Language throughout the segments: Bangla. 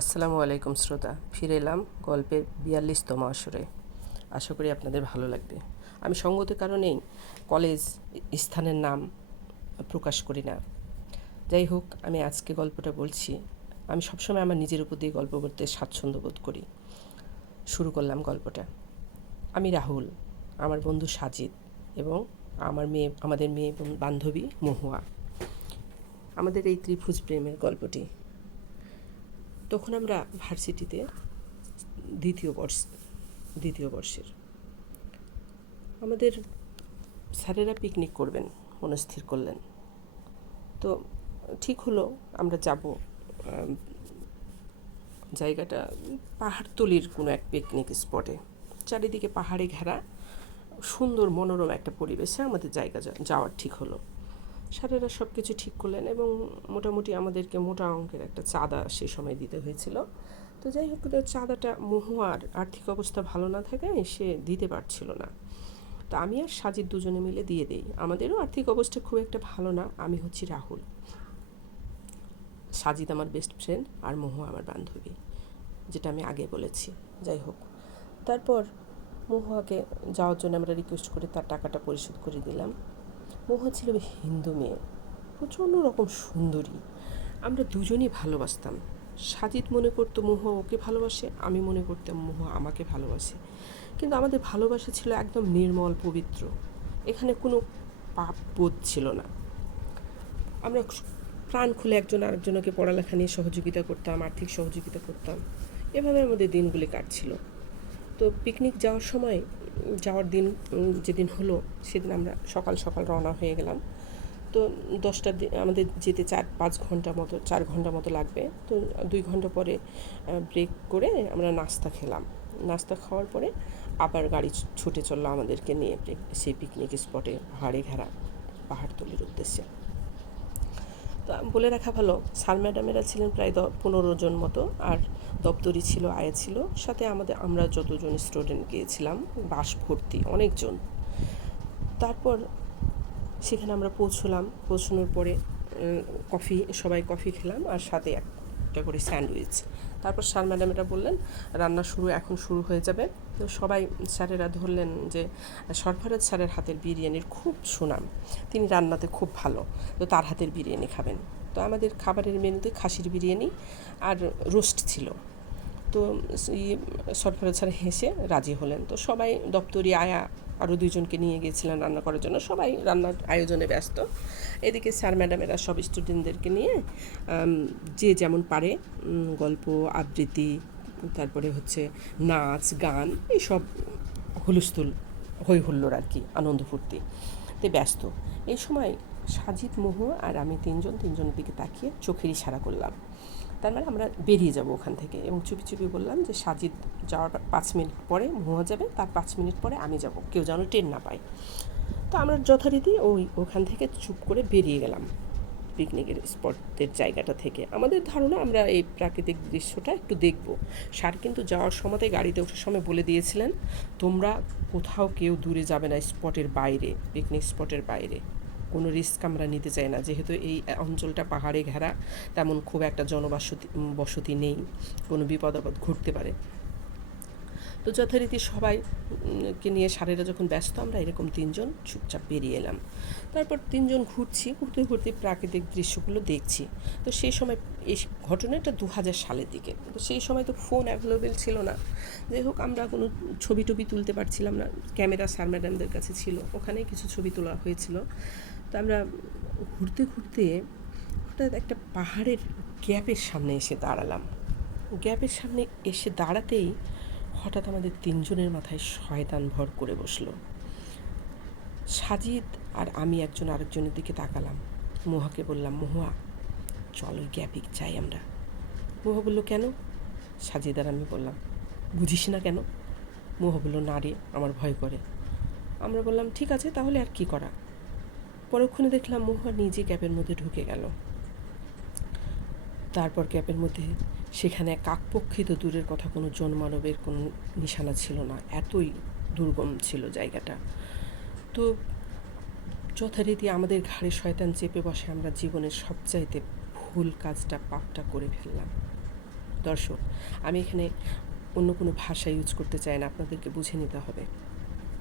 আসসালামু আলাইকুম শ্রোতা, ফিরে এলাম গল্পের বিয়াল্লিশতম আসরে। আশা করি আপনাদের ভালো লাগবে। আমি সঙ্গত কারণেই কলেজ স্থানের নাম প্রকাশ করি না। যাই হোক, আমি আজকে গল্পটা বলছি, আমি সবসময় আমার নিজের উপর দিয়ে গল্প করতে স্বাচ্ছন্দ্য বোধ করি। শুরু করলাম গল্পটা। আমি রাহুল, আমার বন্ধু সাজিদ এবং আমার মেয়ে, আমাদের মেয়ে বান্ধবী মহুয়া। আমাদের এই ত্রিভুজ প্রেমের গল্পটি। তখন আমরা ভার্সিটিতে দ্বিতীয় বর্ষ, দ্বিতীয় বর্ষের। আমাদের স্যারেরা পিকনিক করবেন মনস্থির করলেন। তো ঠিক হলো, আমরা যাব জায়গাটা পাহাড়তলির কোনো এক পিকনিক স্পটে চারিদিকে পাহাড়ে ঘেরা, সুন্দর মনোরম একটা পরিবেশে আমাদের জায়গা যাওয়ার ঠিক হলো। স্যারেরা সব কিছু ঠিক করলেন এবং মোটামুটি আমাদেরকে মোটা অঙ্কের একটা চাঁদা সে সময় দিতে হয়েছিল। তো যাই হোক চাঁদাটা মহুয়ার আর্থিক অবস্থা ভালো না থাকায় সে দিতে পারছিল না। তো আমি আর সাজিদ দুজনে মিলে দিয়ে দিই। আমাদেরও আর্থিক অবস্থা খুব একটা ভালো না, আমি হচ্ছি রাহুল। সাজিদ আমার বেস্ট ফ্রেন্ড আর মহুয়া আমার বান্ধবী, যেটা আমি আগে বলেছি। যাই হোক তারপর মহুয়াকে যাওয়ার জন্য আমরা রিকোয়েস্ট করে তার টাকাটা পরিশোধ করে দিলাম। মহুয়া ছিল হিন্দু মেয়ে, প্রচণ্ড রকম সুন্দরী। আমরা দুজনই ভালোবাসতাম। সাজিদ মনে করতো মহুয়া ওকে ভালোবাসে, আমি মনে করতাম মহুয়া আমাকে ভালোবাসে। কিন্তু আমাদের ভালোবাসা ছিল একদম নির্মল, পবিত্র। এখানে কোনো পাপ বোধ ছিল না। আমরা প্রাণ খুলে একজন আরেকজনকে পড়ালেখা নিয়ে সহযোগিতা করতাম, আর্থিক সহযোগিতা করতাম। এভাবে আমাদের দিনগুলি কাটছিল। তো পিকনিক যাওয়ার সময় যাওয়ার দিন যেদিন হলো, সেদিন আমরা সকাল সকাল রওনা হয়ে গেলাম। তো দশটার দিন আমাদের যেতে চার, পাঁচ ঘণ্টা মতো, চার ঘণ্টা মতো লাগবে। তো দুই ঘণ্টা পরে ব্রেক করে আমরা নাস্তা খেলাম। নাস্তা খাওয়ার পরে আবার গাড়ি ছুটে চলল আমাদেরকে নিয়ে সেই পিকনিক স্পটে পাহাড়ে ঘেরা পাহাড়তলির উদ্দেশ্যে। তো বলে রাখা ভালো সাল ম্যাডামেরা ছিলেন প্রায় পনেরো জন মতো। আর দপ্তরি ছিল, আয়া ছিল। সাথে আমাদের আমরা যতজন স্টুডেন্ট গিয়েছিলাম, বাস ভর্তি অনেকজন। তারপর সেখানে আমরা পৌঁছলাম। পৌঁছানোর পরে কফি, সবাই কফি খেলাম আর সাথে একটা করে স্যান্ডউইচ। তারপর স্যার ম্যাডাম এটা বললেন, রান্না শুরু, এখন শুরু হয়ে যাবে। তো সবাই স্যারেরা ধরলেন যে, সরফরাজ স্যারের হাতের বিরিয়ানির খুব সুনাম। তিনি রান্নাতে খুব ভালো। তো তার হাতের বিরিয়ানি খাবেন। তো আমাদের খাবারের মেনুতে খাসির বিরিয়ানি আর রোস্ট ছিল। তো সরফরাজ স্যার হেসে রাজি হলেন। তো সবাই দপ্তরি আয়া আরও দুইজনকে নিয়ে গিয়েছিলেন রান্না করার জন্য। সবাই রান্নার আয়োজনে ব্যস্ত। এদিকে স্যার ম্যাডামেরা সব স্টুডেন্টদেরকে নিয়ে যে যেমন পারে গল্প, আবৃত্তি, তারপরে হচ্ছে নাচ, গান, এইসব হুলস্থুল হই হুল্লোর আর কি, আনন্দ ফুর্তি তে ব্যস্ত। এই সময় সাজিদ মোহ আর আমি তিনজন, তিনজনের দিকে তাকিয়ে চোখের ইশারা করলাম। তার মানে আমরা বেরিয়ে যাব ওখান থেকে এবং চুপি চুপি বললাম যে, সাজিদ যাওয়ার পাঁচ মিনিট পরে মোয়া যাবে, তার পাঁচ মিনিট পরে আমি যাব, কেউ যেন ট্রেন না পায়। তো আমরা যথারীতি ওই ওখান থেকে চুপ করে বেরিয়ে গেলাম পিকনিকের স্পটের জায়গাটা থেকে। আমাদের ধারণা আমরা এই প্রাকৃতিক দৃশ্যটা একটু দেখব। সার কিন্তু যাওয়ার সময় গাড়িতে ওঠার সময় বলে দিয়েছিলেন, তোমরা কোথাও কেউ দূরে যাবে না স্পটের বাইরে পিকনিক স্পটের বাইরে। কোনো রিস্ক আমরা নিতে চাই না। যেহেতু এই অঞ্চলটা পাহাড়ে ঘেরা, তেমন খুব একটা জনবসতি, বসতি নেই, কোনো বিপদ আপদ ঘটতে পারে। তো যথারীতি সবাইকে নিয়ে সারেরা যখন ব্যস্ত, আমরা এরকম তিনজন চুপচাপ বেরিয়ে এলাম। তারপর তিনজন ঘুরছি, ঘুরতে ঘুরতে প্রাকৃতিক দৃশ্যগুলো দেখছি। তো সেই সময় এই ঘটনাটা দু হাজার সালের দিকে। তো সেই সময় তো ফোন অ্যাভেলেবেল ছিল না। যাই হোক, আমরা কোনো ছবি টবি তুলতে পারছিলাম না। ক্যামেরা স্যার ম্যাডামদের কাছে ছিল। ওখানেই কিছু ছবি তোলা হয়েছিল। তো আমরা ঘুরতে ঘুরতে হঠাৎ একটা পাহাড়ের গ্যাপের সামনে এসে দাঁড়ালাম। গ্যাপের সামনে এসে দাঁড়াতেই হঠাৎ আমাদের তিনজনের মাথায় শয়তান ভর করে বসল। সাজিদ আর আমি একজন আরেকজনের দিকে তাকালাম। মোহাকে বললাম, মহুয়া, চল ওই গ্যাপিক চাই আমরা। মোহা বলল, কেন? সাজিদ আর আমি বললাম, বুঝিস না কেন? মোহা বলল, না রে, আমার ভয় করে। আমরা বললাম, ঠিক আছে, তাহলে আর কি করা? পরক্ষণে দেখলাম মহুয়া নিজে ক্যাপের মধ্যে ঢুকে গেল। তারপর ক্যাপের মধ্যে সেখানে কাকপক্ষিত দূরের কথা কোনো জনমানবের কোনো নিশানা ছিল না। এতই দুর্গম ছিল জায়গাটা। তো যথারীতি আমাদের ঘাড়ে শয়তান চেপে বসে আমরা জীবনের সবচাইতে ভুল কাজটা পাপটা করে ফেললাম। দর্শক, আমি এখানে অন্য কোনো ভাষা ইউজ করতে চাই না, আপনাদেরকে বুঝে নিতে হবে।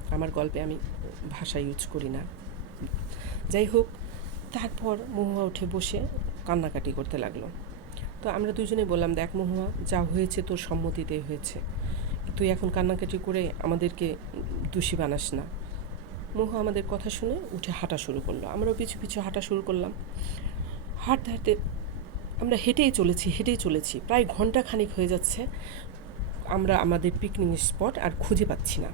আমার গল্পে আমি ভাষা ইউজ করি না। যাই হোক, তারপর মহুয়া উঠে বসে কান্নাকাটি করতে লাগল। তো আমরা দুজনে বললাম, দেখ মহুয়া, যা হয়েছে তোর সম্মতিতে হয়েছে। তুই এখন কান্নাকাটি করে আমাদেরকে দোষী বানাস না। মহুয়া আমাদের কথা শুনে উঠে হাঁটা শুরু করল। আমরাও পিছু পিছু হাঁটা শুরু করলাম। হাঁটতে হাঁটতে আমরা হেঁটেই চলেছি হেঁটেই চলেছি। প্রায় ঘণ্টা খানিক হয়ে যাচ্ছে। আমরা আমাদের পিকনিক স্পট আর খুঁজে পাচ্ছি না।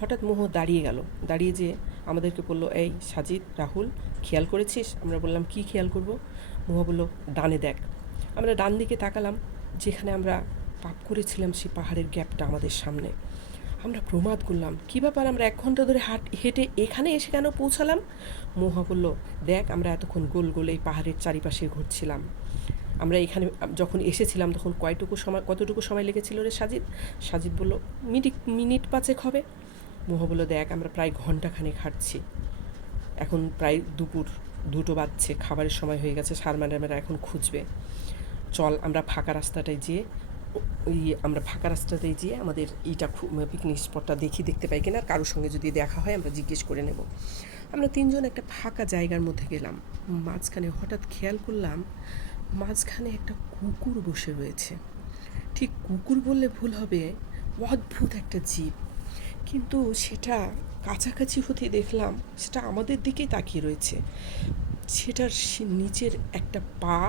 হঠাৎ মোহ দাঁড়িয়ে গেল। দাঁড়িয়ে যে আমাদেরকে বলল, এই সাজিদ, রাহুল, খেয়াল করেছিস? আমরা বললাম, কি খেয়াল করব? মোহ বলল, ডানে দেখ। আমরা ডান দিকে তাকালাম, যেখানে আমরা পাপ করেছিলাম সেই পাহাড়ের গ্যাপটা আমাদের সামনে। আমরা প্রমাদ করলাম, কী ব্যাপার, আমরা এক ঘণ্টা ধরে হাট, হেঁটে এখানে এসে কেন পৌঁছালাম? মোহা বলল, দেখ, আমরা এতক্ষণ গোল গোল এই পাহাড়ের চারিপাশে ঘুরছিলাম। আমরা এখানে, যখন এসেছিলাম, তখন কয়টুকু সময়, কতটুকু সময় লেগেছিল রে সাজিদ? সাজিদ বলল, মিনিট মিনিট পাঁচেক হবে। মোহ দেখ, আমরা প্রায় ঘন্টাখানেক হাঁটছি। এখন প্রায় দুপুর, দুটো বাজছে, খাবারের সময় হয়ে গেছে সার ম্যাডামেরা এখন খুঁজবে। চল, আমরা ফাঁকা রাস্তাটায় যেয়ে, ওই আমরা ফাঁকা রাস্তাটায় যেয়ে আমাদের এইটা পিকনিক স্পটটা দেখি, দেখতে পাই কিনা, আর কারোর সঙ্গে যদি দেখা হয়, আমরা জিজ্ঞেস করে নেব। আমরা তিনজন একটা ফাঁকা জায়গার মধ্যে গেলাম। মাঝখানে হঠাৎ খেয়াল করলাম, মাঝখানে একটা কুকুর বসে রয়েছে। ঠিক কুকুর বললে ভুল হবে, অদ্ভুত একটা জীব। কিন্তু সেটা কাছাকাছি হতে দেখলাম, সেটা আমাদের দিকেই তাকিয়ে রয়েছে। সেটার নিচের একটা পা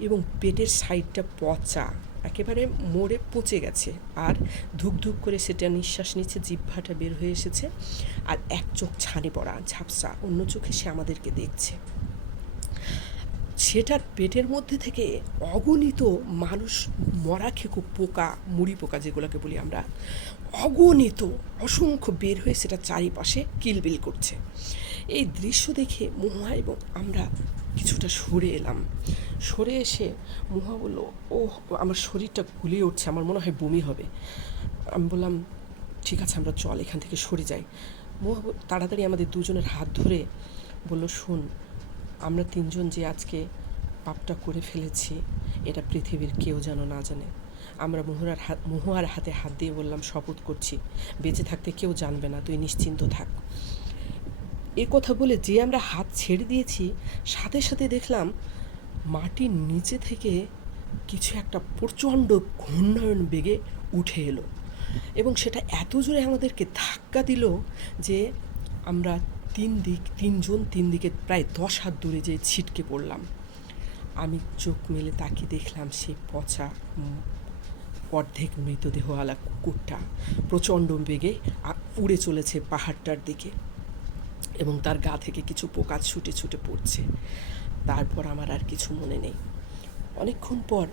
এবং পেটের সাইডটা পচা, একেবারে মোড়ে পচে গেছে। আর ধুক ধুক করে সেটা নিঃশ্বাস নিচ্ছে, জিহ্বাটা বের হয়ে এসেছে। আর এক চোখ ছানি পড়া, ঝাপসা, অন্য চোখে সে আমাদেরকে দেখছে। সেটার পেটের মধ্যে থেকে অগণিত মানুষ মরা খেকো পোকা, মুড়ি পোকা যেগুলোকে বলি আমরা, অগণিত অসংখ্য বের হয়ে সেটা চারিপাশে কিলবিল করছে। এই দৃশ্য দেখে মহুয়া এবং আমরা কিছুটা সরে এলাম। সরে এসে মহুয়া বলল ও আমার শরীরটা গুলিয়ে উঠছে, আমার মনে হয় বমি হবে। আমি বললাম, ঠিক আছে, আমরা চল, এখান থেকে সরে যাই। মহুয়া তাড়াতাড়ি আমাদের দুজনের হাত ধরে বলল, শোন আমরা তিনজন যে আজকে পাপটা করে ফেলেছি, এটা পৃথিবীর কেউ যেন না জানে। আমরা মহুয়ার হাত মহুয়ার হাতে হাত দিয়ে বললাম, শপথ করছি। বেঁচে থাকতে কেউ জানবে না, তুই নিশ্চিন্ত থাক। এ কথা বলে যে আমরা হাত ছেড়ে দিয়েছি, সাথে সাথে দেখলাম মাটির নিচে থেকে কিছু একটা প্রচণ্ড ঘূর্ণায়ন বেগে উঠে এলো। এবং সেটা এত জোরে আমাদেরকে ধাক্কা দিল যে আমরা তিন দিক, তিনজন, তিন দিকে প্রায় দশ হাত দূরে যেয়ে ছিটকে পড়লাম। আমি চোখ মেলে তাকিয়ে দেখলাম সেই পচা অর্ধেক মৃতদেহওয়ালা কুকুরটা প্রচণ্ড বেগে উড়ে চলেছে পাহাড়টার দিকে এবং তার গা থেকে কিছু পোকা ছুটে ছুটে পড়ছে। তারপর আমার আর কিছু মনে নেই। অনেকক্ষণ পর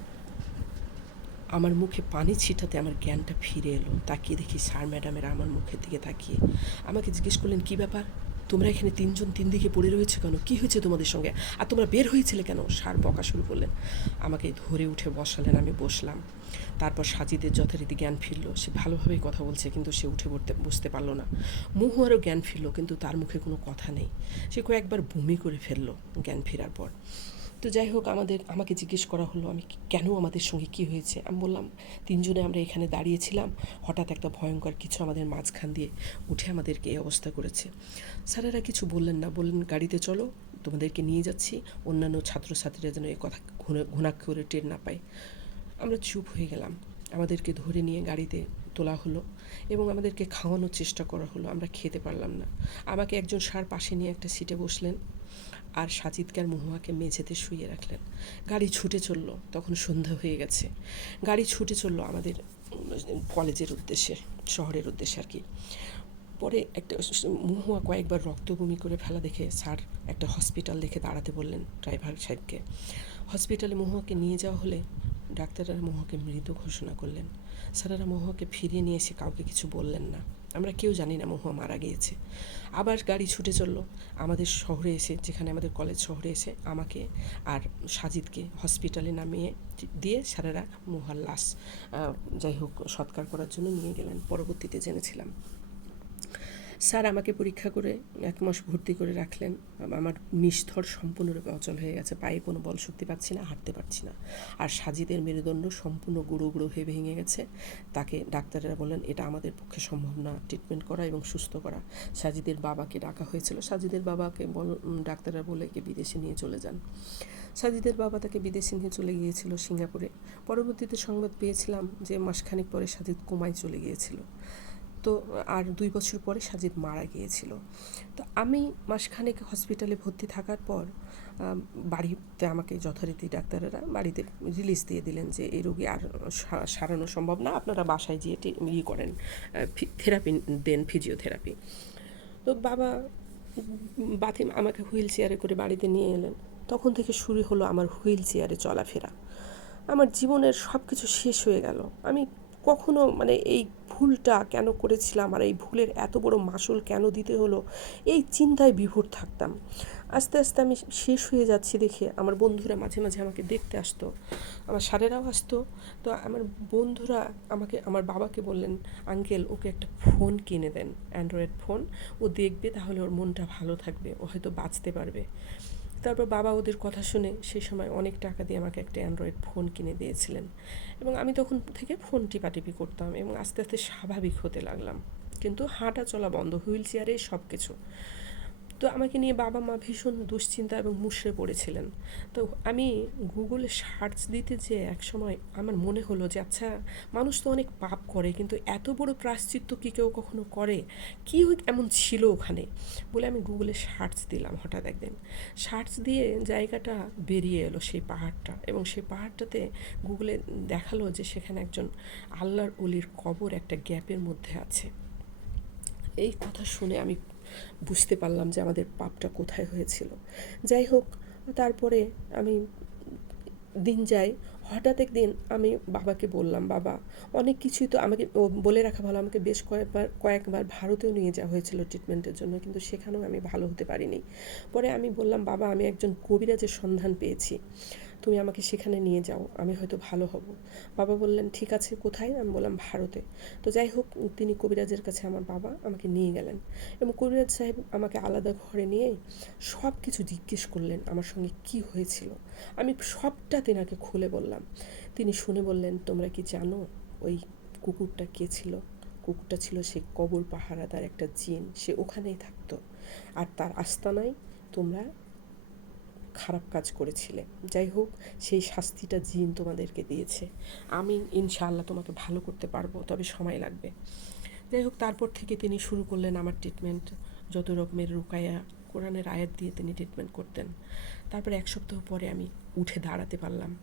আমার মুখে পানি ছিটাতে আমার জ্ঞানটা ফিরে এলো। তাকিয়ে দেখি স্যার ম্যাডামেরা আমার মুখের দিকে তাকিয়ে আমাকে জিজ্ঞেস করলেন, কী ব্যাপার? তোমরা এখানে তিনজন তিন দিকে পড়ে রয়েছে কেন? কী হয়েছে তোমাদের সঙ্গে? আর তোমরা বের হয়েছিলে কেন? সার বকা শুরু করলেন। আমাকে ধরে উঠে বসালেন, আমি বসলাম। তারপর সাজিদের যথারীতি জ্ঞান ফিরলো। সে ভালোভাবেই কথা বলছে, কিন্তু সে উঠে পড়তে, বসতে পারল না। মুহু আরও জ্ঞান ফিরল, কিন্তু তার মুখে কোনো কথা নেই। সে কয়েকবার বমি করে ফেলল জ্ঞান ফেরার পর। তো যাই হোক, আমাদের, আমাকে জিজ্ঞেস করা হলো, আমি কেন আমাদের সঙ্গে কি হয়েছে? আমি বললাম, তিনজনে আমরা এখানে দাঁড়িয়েছিলাম, হঠাৎ একটা ভয়ঙ্কর কিছু আমাদের মাঝখান দিয়ে উঠে আমাদেরকে এই অবস্থা করেছে। স্যারেরা কিছু বললেন না, বললেন, গাড়িতে চলো, তোমাদেরকে নিয়ে যাচ্ছি, অন্যান্য ছাত্রছাত্রীরা যেন এই কথা ঘুণা- ঘুণাক্ষরে টের না পায়। আমরা চুপ হয়ে গেলাম। আমাদেরকে ধরে নিয়ে গাড়িতে তোলা হলো এবং আমাদেরকে খাওয়ানোর চেষ্টা করা হলো, আমরা খেতে পারলাম না। আমাকে একজন সার পাশে নিয়ে একটা সিটে বসলেন। আর সাজিদকে আর মহুয়াকে মেঝেতে শুয়ে রাখলেন। গাড়ি ছুটে চলল, তখন সন্ধ্যা হয়ে গেছে। গাড়ি ছুটে চলল আমাদের কলেজের উদ্দেশ্যে, শহরের উদ্দেশ্যে আর কি। পরে একটা মহুয়া কয়েকবার রক্তবমি করে ফেলা দেখে স্যার একটা হসপিটাল দেখে দাঁড়াতে বললেন ড্রাইভার সাহেবকে। হসপিটালে মহুয়াকে নিয়ে যাওয়া হলে ডাক্তাররা মহুয়াকে মৃত ঘোষণা করলেন। স্যারেরা মহুয়াকে ফিরিয়ে নিয়ে এসে কাউকে কিছু বললেন না। আমরা কেউ জানি না মহুয়া মারা গিয়েছে। আবার গাড়ি ছুটে চলল। আমাদের শহরে এসে, যেখানে আমাদের কলেজ শহরে এসে আমাকে আর সাজিদকে হসপিটালে নামিয়ে দিয়ে স্যারেরা মহুয়ার লাশ যাই হোক, সৎকার করার জন্য নিয়ে গেলেন। পরবর্তীতে জেনেছিলাম। স্যার আমাকে পরীক্ষা করে এক মাস ভর্তি করে রাখলেন। আমার নিষ্ঠর সম্পূর্ণরূপে অচল হয়ে গেছে। পায়ে কোনো বল শক্তি পাচ্ছি না, হাঁটতে পারছি না। আর সাজিদের মেরুদণ্ড সম্পূর্ণ গুঁড়ো গুঁড়ো হয়ে ভেঙে গেছে। তাকে ডাক্তারেরা বললেন, এটা আমাদের পক্ষে সম্ভব না। ট্রিটমেন্ট করা এবং সুস্থ করা। সাজিদের বাবাকে ডাকা হয়েছিল। সাজিদের বাবাকে বল ডাক্তাররা বলে, একে বিদেশে নিয়ে চলে যান। সাজিদের বাবা তাকে বিদেশে নিয়ে চলে গিয়েছিল সিঙ্গাপুরে। পরবর্তীতে সংবাদ পেয়েছিলাম যে, মাসখানেক পরে সাজিদ কোমায় চলে গিয়েছিল। তো আর দুই বছর পরে সাজিদ মারা গিয়েছিল। তো আমি মাসখানেক হসপিটালে ভর্তি থাকার পর বাড়িতে আমাকে যথারীতি ডাক্তারেরা বাড়িতে রিলিজ দিয়ে দিলেন যে এই রোগী আর সারানো সম্ভব না, আপনারা বাসায় যেয়ে ইয়ে করেন থেরাপি দেন ফিজিওথেরাপি তো বাবা বাতি আমাকে হুইল চেয়ারে করে বাড়িতে নিয়ে এলেন। তখন থেকে শুরু হলো আমার হুইল চেয়ারে চলাফেরা। আমার জীবনের সব কিছু শেষ হয়ে গেল। আমি কখনো মানে এই ভুলটা কেন করেছিলাম? আর এই ভুলের এত বড় মাসুল কেন দিতে হলো? এই চিন্তায় বিভোর থাকতাম। আস্তে আস্তে আমি শেষ হয়ে যাচ্ছি দেখে আমার বন্ধুরা মাঝে মাঝে আমাকে দেখতে আসতো। আমার সারেরাও আসতো। তো আমার বন্ধুরা আমাকে, আমার বাবাকে বললেন, আঙ্কেল, ওকে একটা ফোন কিনে দেন, অ্যান্ড্রয়েড ফোন। ও দেখবে তাহলে ওর মনটা ভালো থাকবে। ও হয়তো বাঁচতে পারবে। তারপর বাবা ওদের কথা শুনে সেই সময় অনেক টাকা দিয়ে আমাকে একটা অ্যান্ড্রয়েড ফোন কিনে দিয়েছিলেন। এবং আমি তখন থেকে ফোন টিপাটিপি করতাম এবং আস্তে আস্তে স্বাভাবিক হতে লাগলাম। কিন্তু হাঁটা চলা বন্ধ, হুইল চেয়ারে সব কিছু তো আমাকে নিয়ে বাবা মা ভীষণ দুশ্চিন্তা এবং মুষড়ে পড়েছিলেন। তো আমি গুগলে সার্চ দিতে যে এক সময় আমার মনে হলো যে আচ্ছা মানুষ তো অনেক পাপ করে, কিন্তু এত বড় প্রায়শ্চিত্ত কি কেউ কখনো করে? কী এমন ছিল ওখানে? বলে আমি গুগলে সার্চ দিলাম হঠাৎ একদিন। সার্চ দিয়ে জায়গাটা বেরিয়ে এলো সেই পাহাড়টা এবং সেই পাহাড়টাতে গুগলে দেখাল যে, সেখানে একজন আল্লাহর অলির কবর একটা গ্যাপের মধ্যে আছে। এই কথা শুনে আমি বুঝতে পারলাম যে আমাদের পাপটা কোথায় হয়েছিল। যাই হোক, তারপরে আমি দিন যাই হঠাৎ একদিন আমি বাবাকে বললাম, বাবা, অনেক কিছুই তো আমাকে বলে রাখা ভালো, আমাকে বেশ কয়েকবার কয়েকবার ভারতেও নিয়ে যাওয়া হয়েছিল ট্রিটমেন্টের জন্য, কিন্তু সেখানেও আমি ভালো হতে পারিনি। পরে আমি বললাম, বাবা, আমি একজন কবিরাজের সন্ধান পেয়েছি। তুমি আমাকে সেখানে নিয়ে যাও, আমি হয়তো ভালো হব। বাবা বললেন, ঠিক আছে, কোথায়? আমি বললাম, ভারতে। তো যাই হোক, তিনি কবিরাজের কাছে আমার বাবা আমাকে নিয়ে গেলেন এবং কবিরাজ সাহেব আমাকে আলাদা ঘরে নিয়ে সব কিছু জিজ্ঞেস করলেন, আমার সঙ্গে কি হয়েছিল? আমি সবটা তেনাকে খুলে বললাম। তিনি শুনে বললেন, তোমরা কি জানো ওই কুকুরটা কে ছিল? কুকুরটা ছিল সে কবর পাহারাদার একটা জিন, সে ওখানেই থাকতো। আর তার আস্তানায় তোমরা খারাপ কাজ করেছিলে। যাই হোক, সেই শাস্তিটা জিন তোমাদেরকে দিয়েছে। আমি ইনশাআল্লাহ তোমাকে ভালো করতে পারব, তবে সময় লাগবে। যাই হোক, তারপর থেকে তিনি শুরু করলেন আমার ট্রিটমেন্ট যত রকমের রুকায়া, কোরআনের আয়াত দিয়ে তিনি ট্রিটমেন্ট করতেন। তারপরে এক সপ্তাহ পরে আমি উঠে দাঁড়াতে পারলাম।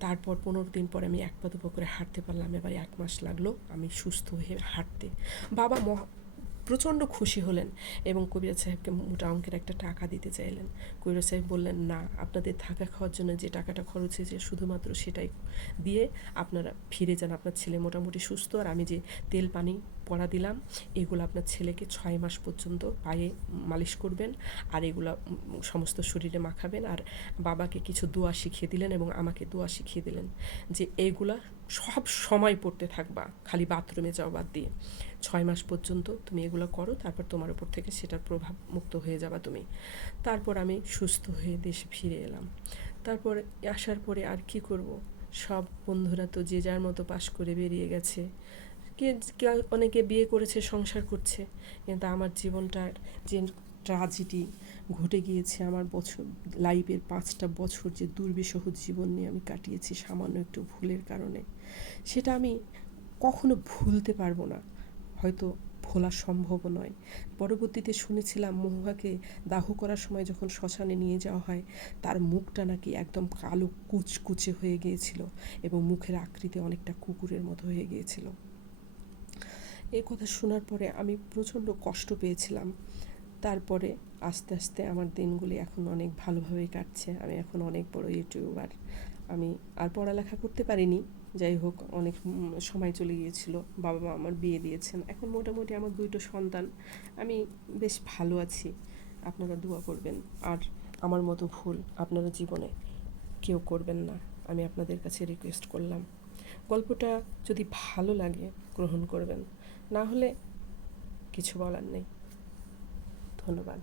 তারপর পনেরো দিন পরে আমি এক পা করে হাঁটতে পারলাম। এবার এক মাস লাগল আমি সুস্থ হয়ে হাঁটতে। বাবা মহা প্রচণ্ড খুশি হলেন এবং কবিরাজ সাহেবকে মোটা অঙ্কের একটা টাকা দিতে চাইলেন। কবিরাজ সাহেব বললেন, না, আপনাদের থাকা খাওয়ার জন্য যে টাকাটা খরচ হয়েছে শুধুমাত্র সেটাই দিয়ে আপনারা ফিরে যান। আপনার ছেলে মোটামুটি সুস্থ, আর আমি যে তেল, পানি, পড়া দিলাম, এগুলো আপনার ছেলেকে ছয় মাস পর্যন্ত পায়ে মালিশ করবেন, আর এগুলো সমস্ত শরীরে মাখাবেন, আর বাবাকে কিছু দোয়া শিখিয়ে দিলেন এবং আমাকে দোয়া শিখিয়ে দিলেন যে এইগুলা সব সময় পড়তে থাকবা, খালি বাথরুমে যাও বাদ দিয়ে। ছয় মাস পর্যন্ত তুমি এগুলো করো, তারপর তোমার উপর থেকে সেটার প্রভাব মুক্ত হয়ে যাবা তুমি। তারপর আমি সুস্থ হয়ে দেশে ফিরে এলাম। তারপর আসার পরে আর কি করব? সব বন্ধুরা তো যে যার মতো পাশ করে বেরিয়ে গেছে। কে অনেকে বিয়ে করেছে, সংসার করছে, কিন্তু আমার জীবনটার যে ট্রাজেডি ঘটে গিয়েছে, আমার বছর লাইফের পাঁচটা বছর যে দুর্বিষহ জীবন নিয়ে আমি কাটিয়েছি সামান্য একটু ভুলের কারণে, সেটা আমি কখনো ভুলতে পারব না। হয়তো ভোলা সম্ভব নয়। পরবর্তীতে শুনেছিলাম মহুয়াকে দাহ করার সময় যখন শ্মশানে নিয়ে যাওয়া হয়, তার মুখটা নাকি একদম কালো কুচকুচে হয়ে গিয়েছিল এবং মুখের আকৃতি অনেকটা কুকুরের মতো হয়ে গিয়েছিল। এই কথা শোনার পরে আমি প্রচণ্ড কষ্ট পেয়েছিলাম। তারপরে আস্তে আস্তে আমার দিনগুলি এখন অনেক ভালোভাবেই কাটছে। আমি এখন অনেক বড় ইউটিউবার। আমি আর পড়ালেখা করতে পারিনি। যাই হোক, অনেক সময় চলে গিয়েছিল, বাবা মা আমার বিয়ে দিয়েছেন। এখন মোটামুটি আমার দুটো সন্তান, আমি বেশ ভালো আছি, আপনারা দোয়া করবেন। আর আমার মতো ভুল আপনারা জীবনে কেউ করবেন না, আমি আপনাদের কাছে রিকোয়েস্ট করলাম। গল্পটা যদি ভালো লাগে, গ্রহণ করবেন। না হলে কিছু বলার নেই। ধন্যবাদ।